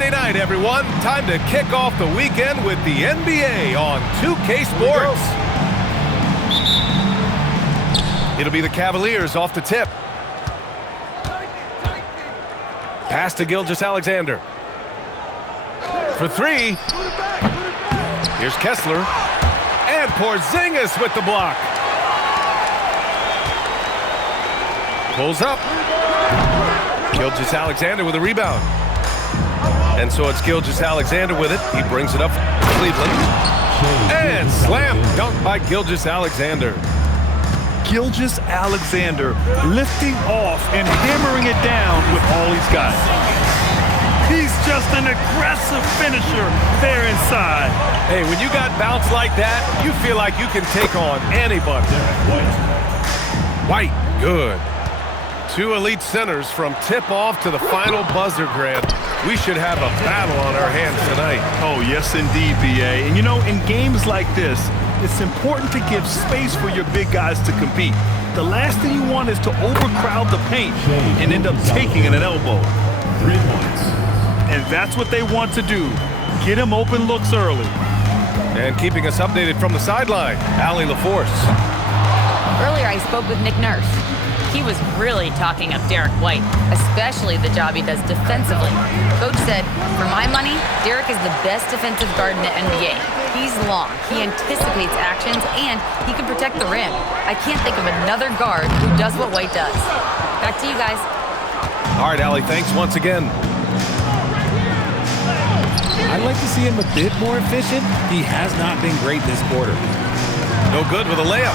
Friday night, everyone. Time to kick off the weekend with the NBA on 2K Sports. It'll be the Cavaliers off the tip. Pass to Gilgeous-Alexander. For three. Here's Kessler. And Porzingis with the block. Pulls up. Gilgeous-Alexander with a rebound. And so it's Gilgeous-Alexander with it. He brings it up for Cleveland. And slam dunk by Gilgeous-Alexander. Gilgeous-Alexander lifting off and hammering it down with all he's got. He's just an aggressive finisher there inside. Hey, when you got bounce like that, you feel like you can take on anybody. White, good. Two elite centers from tip-off to the final buzzer grab. We should have a battle on our hands tonight. Oh, yes, indeed, B.A. And, you know, in games like this, it's important to give space for your big guys to compete. The last thing you want is to overcrowd the paint and end up taking an elbow. 3 points. And that's what they want to do. Get him open looks early. And keeping us updated from the sideline, Allie LaForce. Earlier, I spoke with Nick Nurse. He was really talking up Derek White, especially the job he does defensively. Coach said, for my money, Derek is the best defensive guard in the NBA. He's long, he anticipates actions, and he can protect the rim. I can't think of another guard who does what White does. Back to you guys. All right, Allie, thanks once again. I'd like to see him a bit more efficient. He has not been great this quarter. No good with a layup.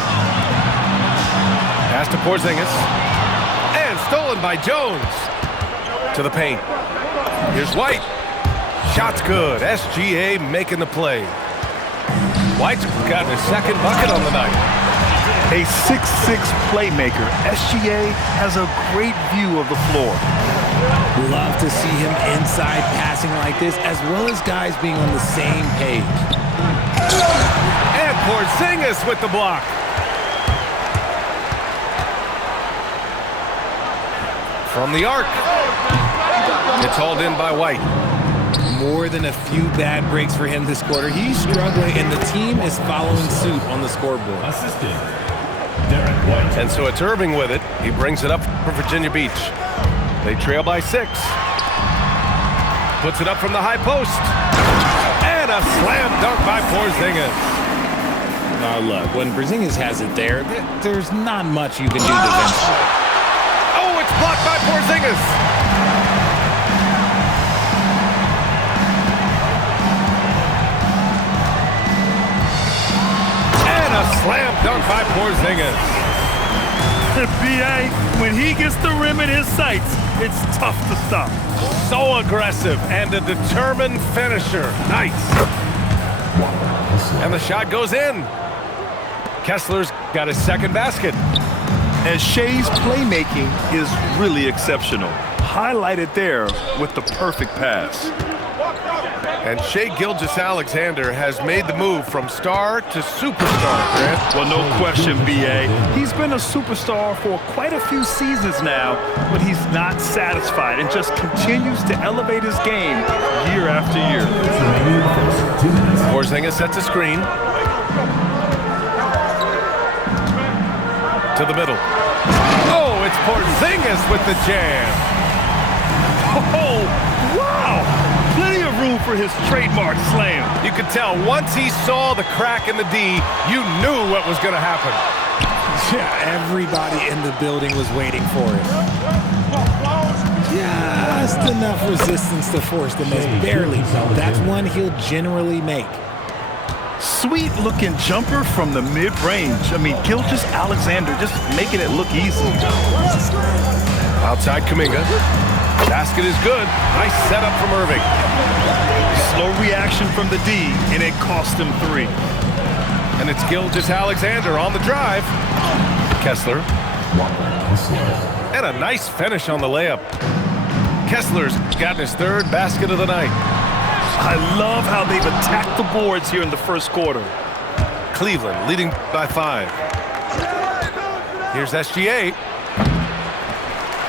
Pass to Porzingis. And stolen by Jones. To the paint. Here's White. Shot's good. SGA making the play. White's got his second bucket on the night. A 6'6" playmaker, SGA has a great view of the floor. Love to see him inside passing like this, as well as guys being on the same page. And Porzingis with the block. From the arc. It's hauled in by White. More than a few bad breaks for him this quarter. He's struggling, and the team is following suit on the scoreboard. Assisting Derek White. And so it's Irving with it. He brings it up for Virginia Beach. They trail by 6. Puts it up from the high post. And a slam dunk by Porzingis. Now look, when Porzingis has it there, there's not much you can do defensively. Oh, it's blocked by Porzingis. And a slam dunk by Porzingis. B.A., when he gets the rim in his sights, it's tough to stop. So aggressive and a determined finisher. Nice. And the shot goes in. Kessler's got his second basket. And Shea's playmaking is really exceptional. Highlighted there with the perfect pass. And Shai Gilgeous-Alexander has made the move from star to superstar, Grant. Well, no question, B.A. He's been a superstar for quite a few seasons now, but he's not satisfied and just continues to elevate his game year after year. Porzingis sets a screen. To the middle. Oh, it's Porzingis with the jam. Oh, wow! Plenty of room for his trademark slam. You could tell once he saw the crack in the D, you knew what was going to happen. Yeah, everybody in the building was waiting for it. Just enough resistance to force the miss, barely. That's one he'll generally make. Sweet-looking jumper from the mid-range. I mean, Gilgeous-Alexander just making it look easy. Outside Kuminga. Basket is good. Nice setup from Irving. Slow reaction from the D, and it cost him 3. And it's Gilgeous-Alexander on the drive. Kessler. And a nice finish on the layup. Kessler's gotten his third basket of the night. I love how they've attacked the boards here in the first quarter. Cleveland leading by 5. Here's SGA.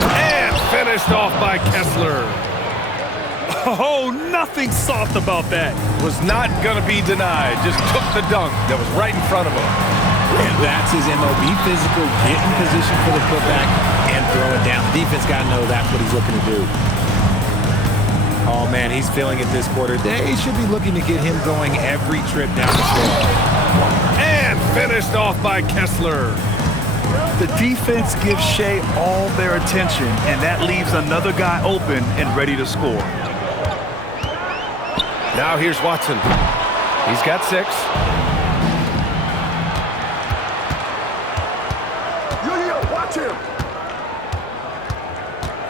And finished off by Kessler. Oh, nothing soft about that. Was not going to be denied. Just took the dunk that was right in front of him. And that's his MO. Be physical, get in position for the putback, and throw it down. The defense got to know that's what he's looking to do. Oh, man, he's feeling it this quarter. They should be looking to get him going every trip down the floor. And finished off by Kessler. The defense gives Shea all their attention, and that leaves another guy open and ready to score. Now here's Watson. He's got 6. Watch him.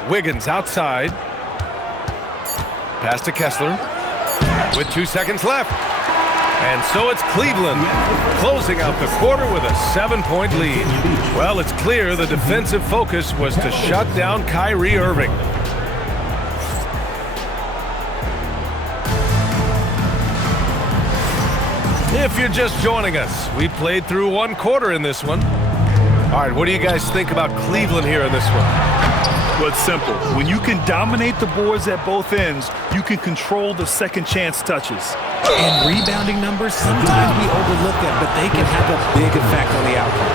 Wiggins outside. Pass to Kessler with 2 seconds left. And so it's Cleveland closing out the quarter with a 7-point lead. Well, it's clear the defensive focus was to shut down Kyrie Irving. If you're just joining us, we played through 1 quarter in this one. All right, what do you guys think about Cleveland here in this one? Well, it's simple. When you can dominate the boards at both ends, you can control the second chance touches. And rebounding numbers, sometimes we overlook that, but they can have a big effect on the outcome.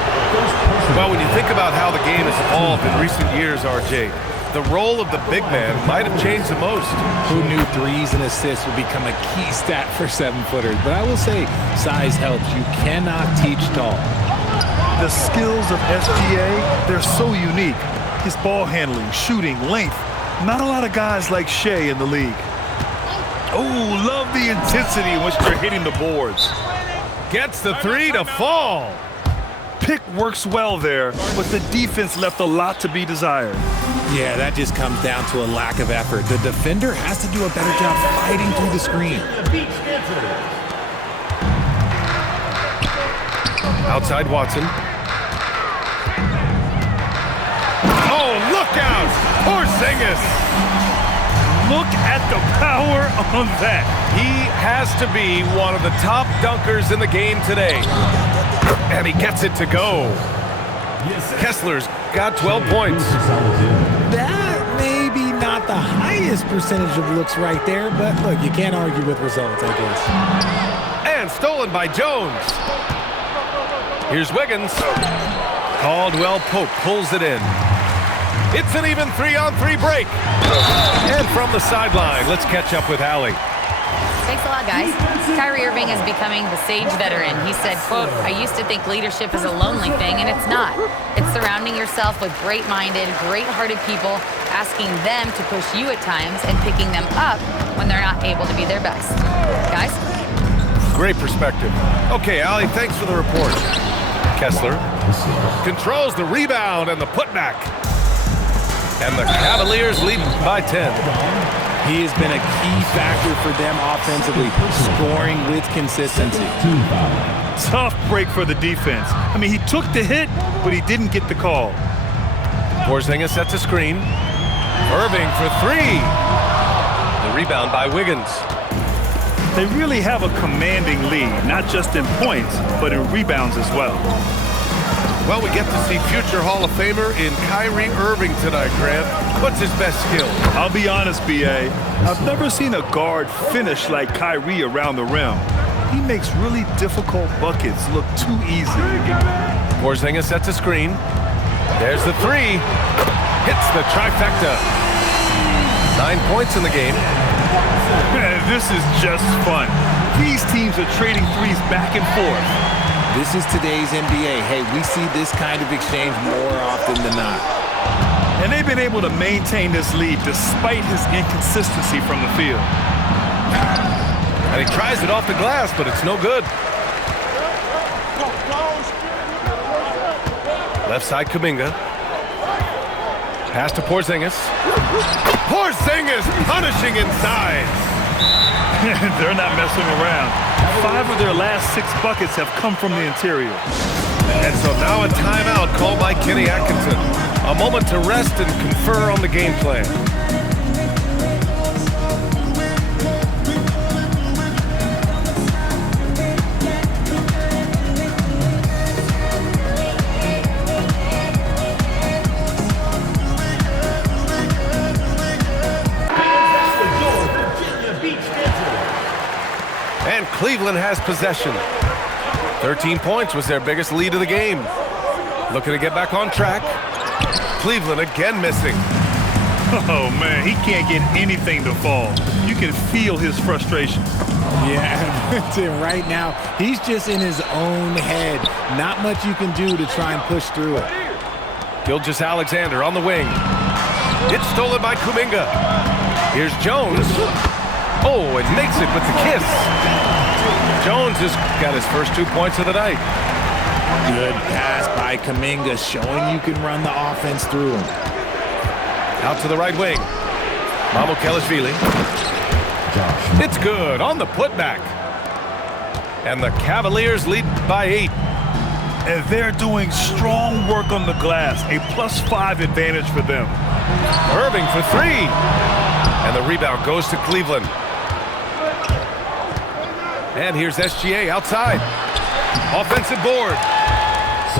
Well, when you think about how the game has evolved in recent years, RJ, the role of the big man might have changed the most. Who knew threes and assists would become a key stat for 7-footers? But I will say, size helps. You cannot teach tall. The skills of SGA, they're so unique. His ball handling, shooting, length. Not a lot of guys like Shea in the league. Oh, love the intensity in which they're hitting the boards. Gets the 3 to fall. Pick works well there, but the defense left a lot to be desired. Yeah, that just comes down to a lack of effort. The defender has to do a better job fighting through the screen. Outside Watson. Oh, look out! Porzingis! Look at the power on that. He has to be one of the top dunkers in the game today. And he gets it to go. Kessler's got 12 points. That may be not the highest percentage of looks right there, but look, you can't argue with results, I guess. And stolen by Jones. Here's Wiggins. Caldwell Pope pulls it in. It's an even 3-on-3 break. And from the sideline, let's catch up with Allie. Thanks a lot, guys. Kyrie Irving is becoming the sage veteran. He said, quote, "I used to think leadership is a lonely thing, and it's not. It's surrounding yourself with great-minded, great-hearted people, asking them to push you at times and picking them up when they're not able to be their best." Guys? Great perspective. Okay, Allie, thanks for the report. Kessler controls the rebound and the putback. And the Cavaliers lead by 10. He has been a key factor for them offensively, scoring with consistency. Tough break for the defense. I mean, he took the hit, but he didn't get the call. Porzingis sets a screen. Irving for 3. The rebound by Wiggins. They really have a commanding lead, not just in points, but in rebounds as well. Well, we get to see future Hall of Famer in Kyrie Irving tonight, Grant. What's his best skill? I'll be honest, B.A. I've never seen a guard finish like Kyrie around the rim. He makes really difficult buckets look too easy. Porzingis sets a screen. There's the 3. Hits the trifecta. 9 points in the game. This is just fun. These teams are trading threes back and forth. This is today's NBA. Hey, we see this kind of exchange more often than not. And they've been able to maintain this lead despite his inconsistency from the field. And he tries it off the glass, but it's no good. Left side, Kuminga. Pass to Porzingis. Porzingis punishing inside. They're not messing around. 5 of their last 6 buckets have come from the interior. And so now a timeout called by Kenny Atkinson. A moment to rest and confer on the game plan. And Cleveland has possession. 13 points was their biggest lead of the game. Looking to get back on track. Cleveland again missing. Oh, man, he can't get anything to fall. You can feel his frustration. Yeah, right now, he's just in his own head. Not much you can do to try and push through it. Gilgeous-Alexander on the wing. It's stolen by Kuminga. Here's Jones. Oh, and makes it with the kiss. Jones has got his first 2 points of the night. Good pass by Kuminga, showing you can run the offense through him. Out to the right wing. Mamukelashvili. It's good on the putback. And the Cavaliers lead by 8. And they're doing strong work on the glass. A +5 advantage for them. Irving for 3. And the rebound goes to Cleveland. And here's SGA outside. Offensive board.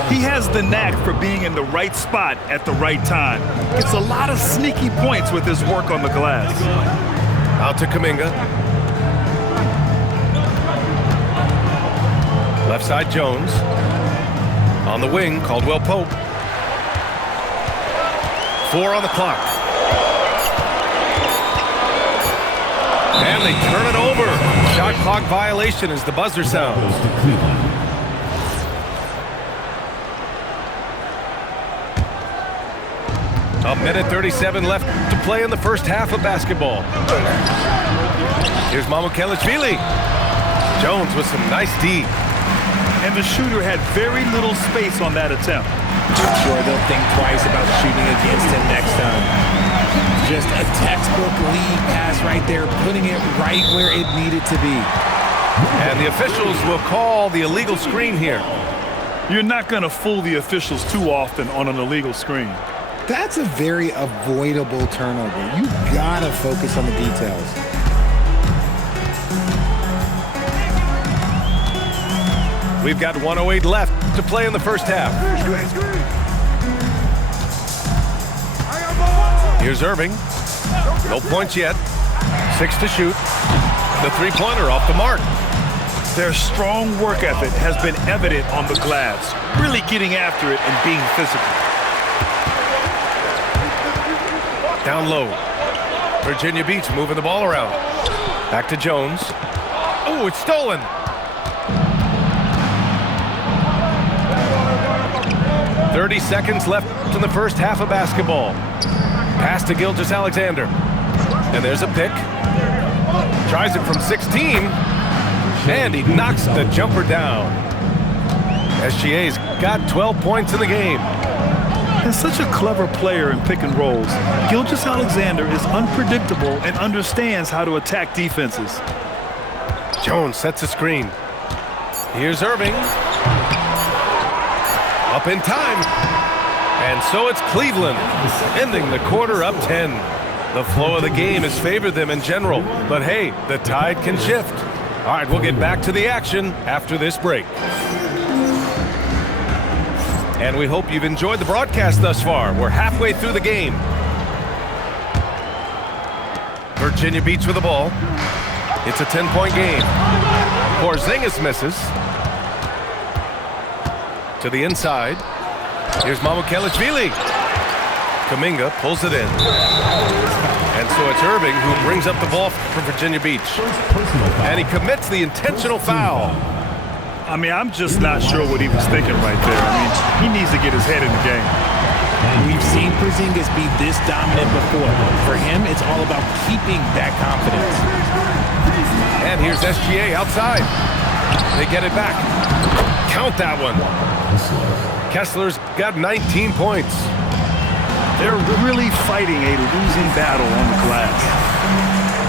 He has the knack for being in the right spot at the right time. Gets a lot of sneaky points with his work on the glass. Out to Kuminga. Left side Jones. On the wing, Caldwell Pope. 4 on the clock. And they turn it over. Shot clock violation as the buzzer sounds. A minute 37 left to play in the first half of basketball. Here's Mamukelashvili. Jones with some nice D. And the shooter had very little space on that attempt. I'm sure they'll think twice about shooting against him next time. Just a textbook lead pass right there, putting it right where it needed to be. And the officials will call the illegal screen here. You're not going to fool the officials too often on an illegal screen. That's a very avoidable turnover. You gotta focus on the details. We've got 1:08 left to play in the first half. Here's Irving. No points yet. 6 to shoot. The three-pointer off the mark. Their strong work ethic has been evident on the glass, really getting after it and being physical. Down low. Virginia Beach moving the ball around. Back to Jones. Oh, it's stolen. .30 seconds left in the first half of basketball. Pass to Gilgeous-Alexander. And there's a pick. Tries it from 16. And he knocks the jumper down. SGA's got 12 points in the game. He's such a clever player in pick and rolls. Gilgeous-Alexander is unpredictable and understands how to attack defenses. Jones sets a screen. Here's Irving. Up in time. And so it's Cleveland, ending the quarter up 10. The flow of the game has favored them in general. But hey, the tide can shift. All right, we'll get back to the action after this break. And we hope you've enjoyed the broadcast thus far. We're halfway through the game. Virginia Beach with the ball. It's a 10-point game. Porzingis misses. To the inside. Here's Mamukelashvili. Kuminga pulls it in. And so it's Irving who brings up the ball for Virginia Beach. And he commits the intentional foul. I mean, I'm just not sure what he was thinking right there. I mean, he needs to get his head in the game. We've seen Porzingis be this dominant before. For him, it's all about keeping that confidence. And here's SGA outside. They get it back. Count that one. Kessler's got 19 points. They're really fighting a losing battle on the glass.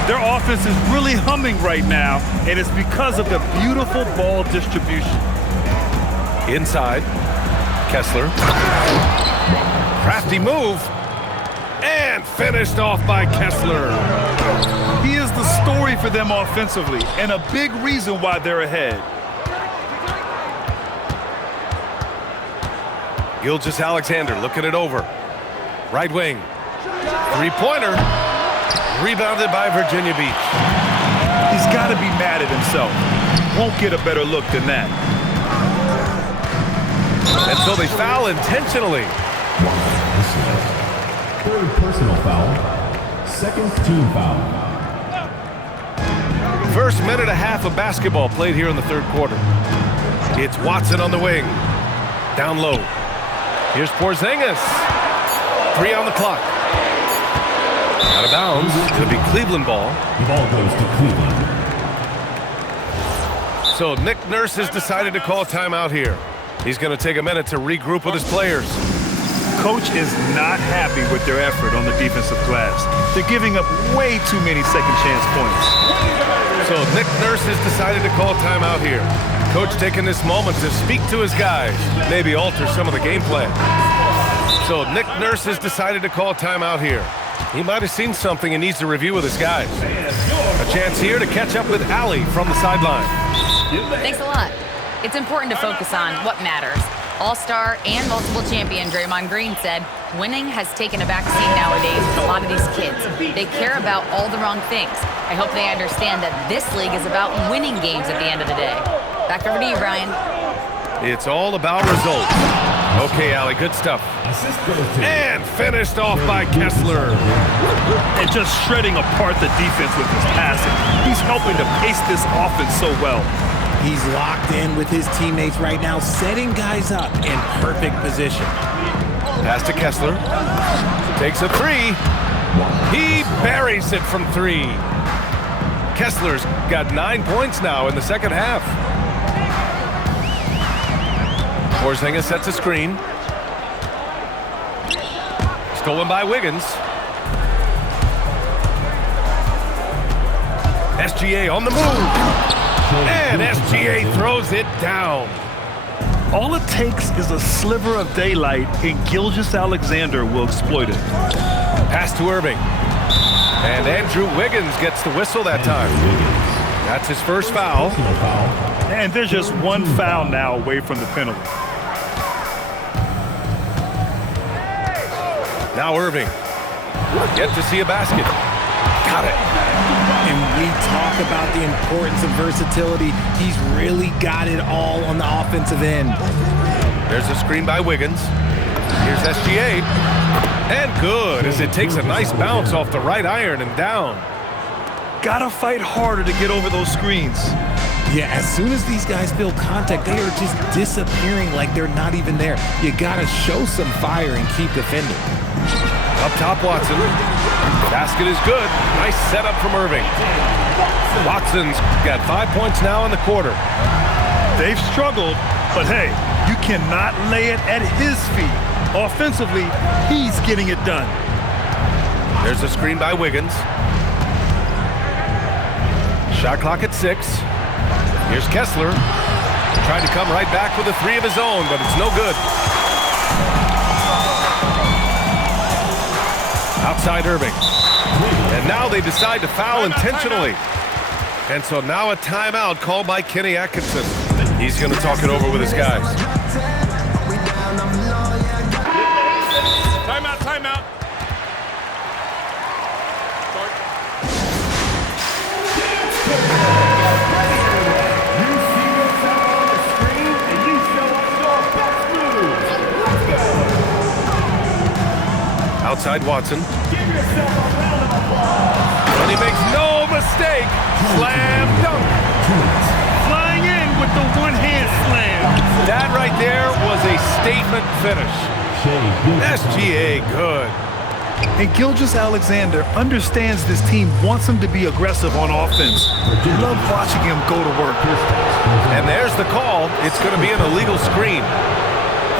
Their offense is really humming right now, and it's because of the beautiful ball distribution. Inside, Kessler. Crafty move. And finished off by Kessler. He is the story for them offensively, and a big reason why they're ahead. Gilgeous-Alexander looking it over. Right wing. Three-pointer. Rebounded by Virginia Beach. He's got to be mad at himself. Won't get a better look than that. And so they foul intentionally. Third personal foul. Second team foul. First minute and a half of basketball played here in the third quarter. It's Watson on the wing. Down low. Here's Porzingis. 3 on the clock. Out of bounds. It'll be Cleveland ball. The ball goes to Cleveland. So Nick Nurse has decided to call timeout here. He's going to take a minute to regroup with his players. Coach is not happy with their effort on the defensive glass. They're giving up way too many second chance points. So Nick Nurse has decided to call timeout here. Coach taking this moment to speak to his guys, maybe alter some of the game plan. So Nick Nurse has decided to call timeout here. He might have seen something and needs to review with his guys. A chance here to catch up with Allie from the sideline. Thanks a lot. It's important to focus on what matters. All-star and multiple champion Draymond Green said, winning has taken a backseat nowadays with a lot of these kids. They care about all the wrong things. I hope they understand that this league is about winning games at the end of the day. Back over to you, Brian. It's all about results. Okay, Allie, good stuff. And finished off by Kessler. And just shredding apart the defense with his passing. He's helping to pace this offense so well. He's locked in with his teammates right now, setting guys up in perfect position. Pass to Kessler. Takes a 3. He buries it from 3. Kessler's got 9 points now in the second half. Porzingis sets a screen. Stolen by Wiggins. SGA on the move. And SGA throws it down. All it takes is a sliver of daylight, and Gilgeous-Alexander will exploit it. Pass to Irving. And Andrew Wiggins gets the whistle that time. That's his first foul. And there's just one foul now away from the penalty. Now Irving. Yet to see a basket. Got it. And we talk about the importance of versatility. He's really got it all on the offensive end. There's a screen by Wiggins. Here's SGA. And good as it takes a nice bounce off the right iron and down. Gotta fight harder to get over those screens. Yeah, as soon as these guys feel contact, they are just disappearing like they're not even there. You gotta show some fire and keep defending. Up top, Watson. Basket is good. Nice setup from Irving. Watson's got 5 points now in the quarter. They've struggled, but hey, you cannot lay it at his feet. Offensively, he's getting it done. There's a screen by Wiggins. Shot clock at 6. Here's Kessler. Trying to come right back with a 3 of his own, but it's no good. Outside Irving. And now they decide to foul intentionally. And so now a timeout called by Kenny Atkinson. He's going to talk it over with his guys. Timeout, timeout. Outside Watson. And he makes no mistake. Slam dunk. Flying in with the one-hand slam. That right there was a statement finish. SGA good. And Gilgeous-Alexander understands this team wants him to be aggressive on offense. Love watching him go to work. And there's the call. It's going to be an illegal screen.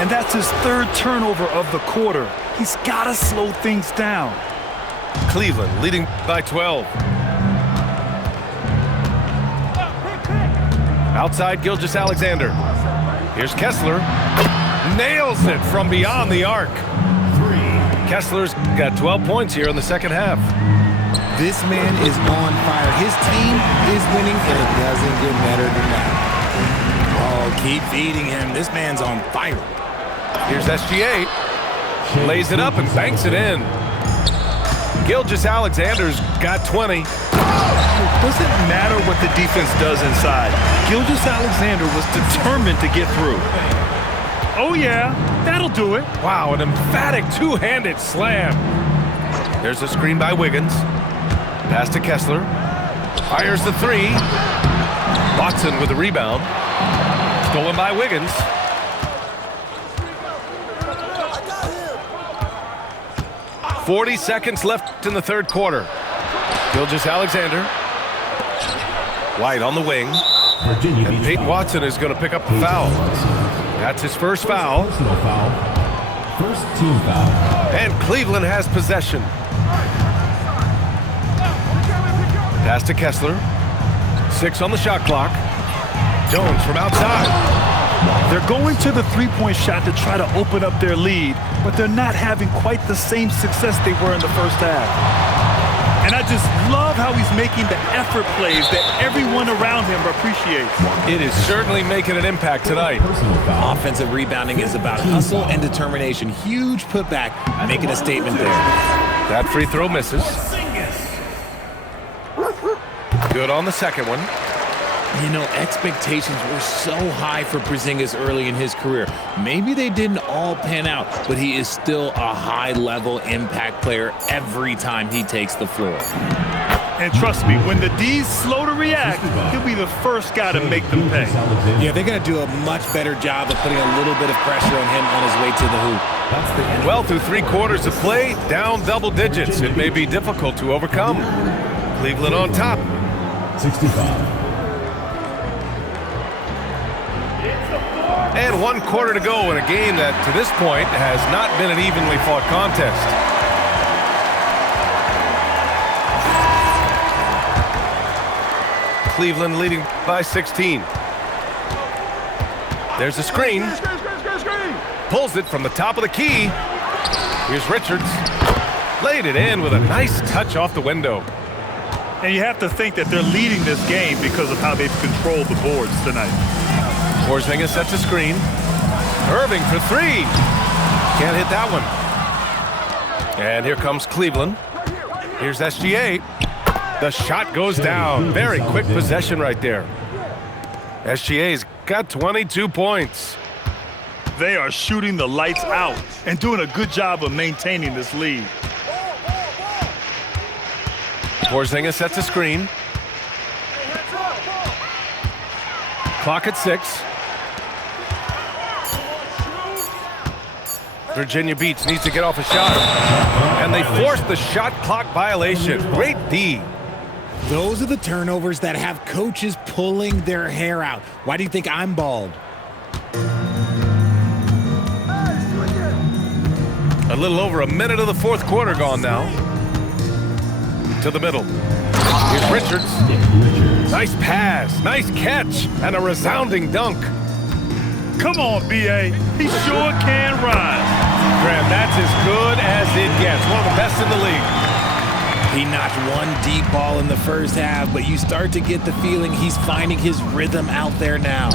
And that's his 3rd turnover of the quarter. He's got to slow things down. Cleveland leading by 12. Outside Gilgeous-Alexander. Here's Kessler. Nails it from beyond the arc. Kessler's got 12 points here in the second half. This man is on fire. His team is winning, and it doesn't get better than that. Oh, keep feeding him. This man's on fire. Here's SGA. Lays it up and banks it in. Gilgeous-Alexander's got 20. It doesn't matter what the defense does inside. Gilgeous-Alexander was determined to get through. Oh, yeah, that'll do it. Wow, an emphatic two-handed slam. There's a screen by Wiggins. Pass to Kessler. Fires the three. Watson with the rebound. Stolen by Wiggins. I 40 seconds left in the third quarter. Gilgeous-Alexander. White on the wing. Virginia And Beach Peyton foul. Watson is going to pick up the foul. That's his first foul. Personal foul. First team foul. And Cleveland has possession. Pass to Kessler. 6 on the shot clock. Jones from outside. They're going to the three-point shot to try to open up their lead, but they're not having quite the same success they were in the first half. And I just love how he's making the effort plays that everyone around him appreciates. It is certainly making an impact tonight. Personal foul. Offensive rebounding is about hustle and determination. Huge putback, making a statement there. That free throw misses. Good on the second one. You know, expectations were so high for Porzingis early in his career. Maybe they didn't all pan out, but he is still a high-level impact player every time he takes the floor. And trust me, when the D's slow to react, he'll be the first guy to make them pay. Yeah, they're going to do a much better job of putting a little bit of pressure on him on his way to the hoop. That's the end. Well, through 3 quarters of play, down double digits. It may be difficult to overcome. Cleveland on top. 65. And 1 quarter to go in a game that, to this point, has not been an evenly fought contest. Cleveland leading by 16. There's a screen. Pulls it from the top of the key. Here's Richards. Laid it in with a nice touch off the window. And you have to think that they're leading this game because of how they've controlled the boards tonight. Porzingis sets a screen. Irving for 3. Can't hit that one. And here comes Cleveland. Here's SGA. The shot goes down. Very quick possession right there. SGA's got 22 points. They are shooting the lights out and doing a good job of maintaining this lead. Porzingis sets a screen. Clock at 6. Virginia Beach needs to get off a shot. And they force the shot clock violation. Great D. Those are the turnovers that have coaches pulling their hair out. Why do you think I'm bald? A little over a minute of the fourth quarter gone now. To the middle. Here's Richards. Nice pass, nice catch, and a resounding dunk. Come on, B.A. He sure can rise. Graham, that's as good as it gets. One of the best in the league. He knocked one deep ball in the first half, but you start to get the feeling he's finding his rhythm out there now.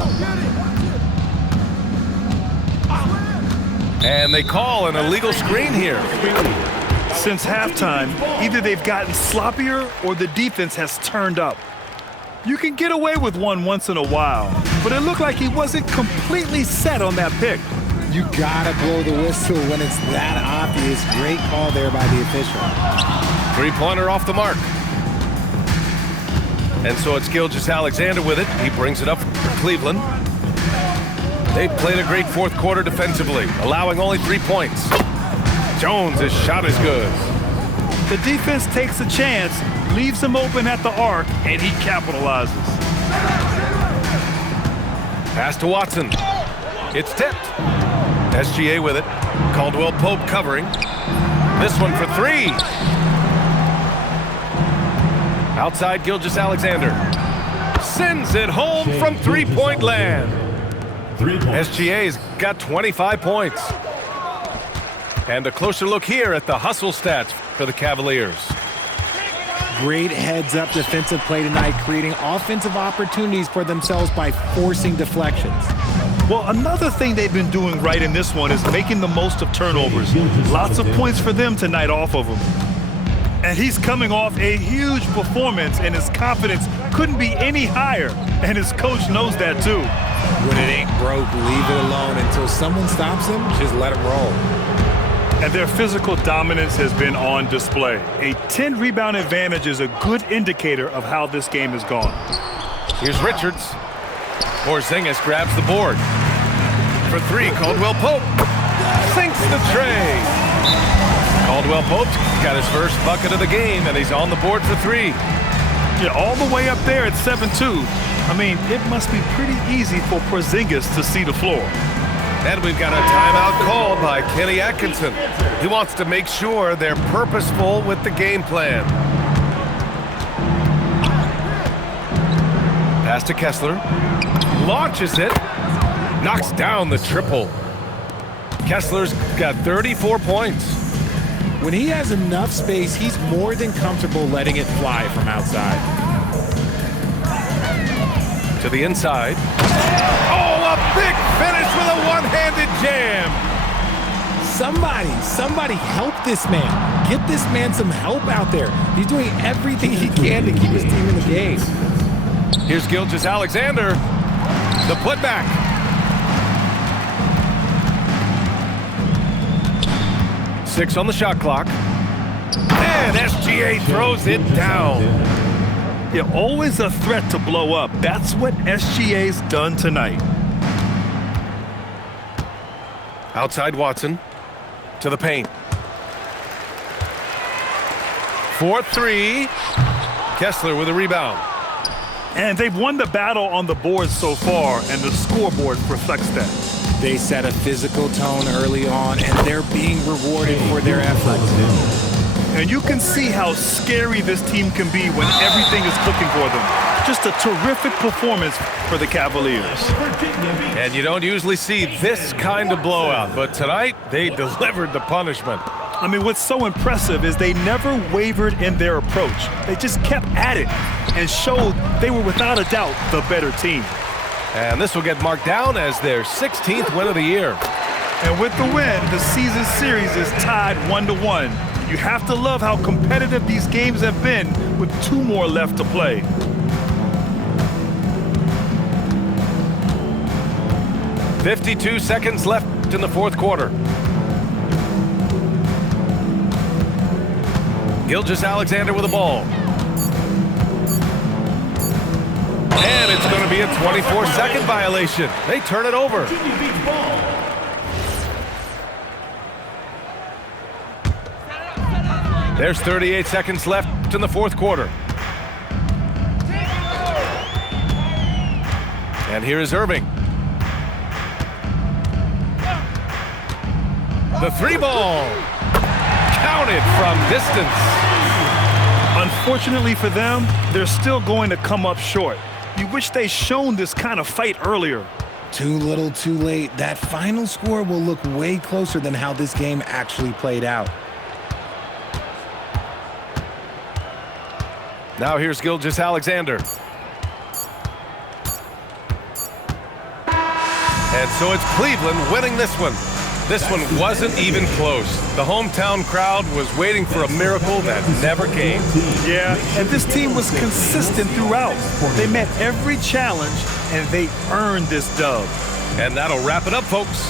And they call an illegal screen here. Since halftime, either they've gotten sloppier or the defense has turned up. You can get away with one once in a while, but it looked like he wasn't completely set on that pick. You gotta blow the whistle when it's that obvious. Great call there by the official. 3-pointer off the mark. And so it's Gilgeous-Alexander with it. He brings it up for Cleveland. They played a great fourth quarter defensively, allowing only 3 points. Jones' shot is good. The defense takes a chance, leaves him open at the arc, and he capitalizes. Pass to Watson. It's tipped. SGA with it. Caldwell Pope covering. This one for 3. Outside Gilgeous-Alexander. Sends it home from 3-point land. 3 points. SGA's got 25 points. And a closer look here at the hustle stats for the Cavaliers. Great heads-up defensive play tonight, creating offensive opportunities for themselves by forcing deflections. Well, another thing they've been doing right in this one is making the most of turnovers. Lots of points for them tonight off of them. And he's coming off a huge performance, and his confidence couldn't be any higher. And his coach knows that too. When it ain't broke, leave it alone until someone stops him. Just let him roll. And their physical dominance has been on display. A 10-rebound advantage is a good indicator of how this game has gone. Here's Richards. Porzingis grabs the board. For three, Caldwell Pope sinks the tray. Caldwell Pope's got his first bucket of the game, and he's on the board for three. Yeah, all the way up there at 7-2. I mean, it must be pretty easy for Porzingis to see the floor. And we've got a timeout called by Kenny Atkinson. He wants to make sure they're purposeful with the game plan. Pass to Kessler. Launches it. Knocks down the triple. Kessler's got 34 points. When he has enough space, he's more than comfortable letting it fly from outside. To the inside. Oh, a big finish with a one-handed jam. Somebody help this man. Get this man some help out there. He's doing everything he can to keep his team in the game. Here's Gilgeous-Alexander. The putback. Six on the shot clock. And SGA throws it down. Yeah, always a threat to blow up. That's what SGA's done tonight. Outside Watson. To the paint. 4-3. Kessler with a rebound. And they've won the battle on the board so far, and the scoreboard reflects that. They set a physical tone early on, and they're being rewarded for their efforts. And you can see how scary this team can be when everything is clicking for them. Just a terrific performance for the Cavaliers. And you don't usually see this kind of blowout, but tonight they delivered the punishment. I mean, what's so impressive is they never wavered in their approach. They just kept at it and showed they were without a doubt the better team. And this will get marked down as their 16th win of the year. And with the win, the season series is tied 1-1. You have to love how competitive these games have been with 2 more left to play. .52 seconds left in the fourth quarter. Gilgeous-Alexander with the ball. And it's going to be a 24-second violation. They turn it over. There's 38 seconds left in the fourth quarter. And here is Irving. The three ball. Counted from distance. Unfortunately for them, they're still going to come up short. You wish they'd shown this kind of fight earlier. Too little, too late. That final score will look way closer than how this game actually played out. Now here's Gilgeous-Alexander. And so it's Cleveland winning this one. This one wasn't even close. The hometown crowd was waiting for a miracle that never came. Yeah, and this team was consistent throughout. They met every challenge, and they earned this dub. And that'll wrap it up, folks.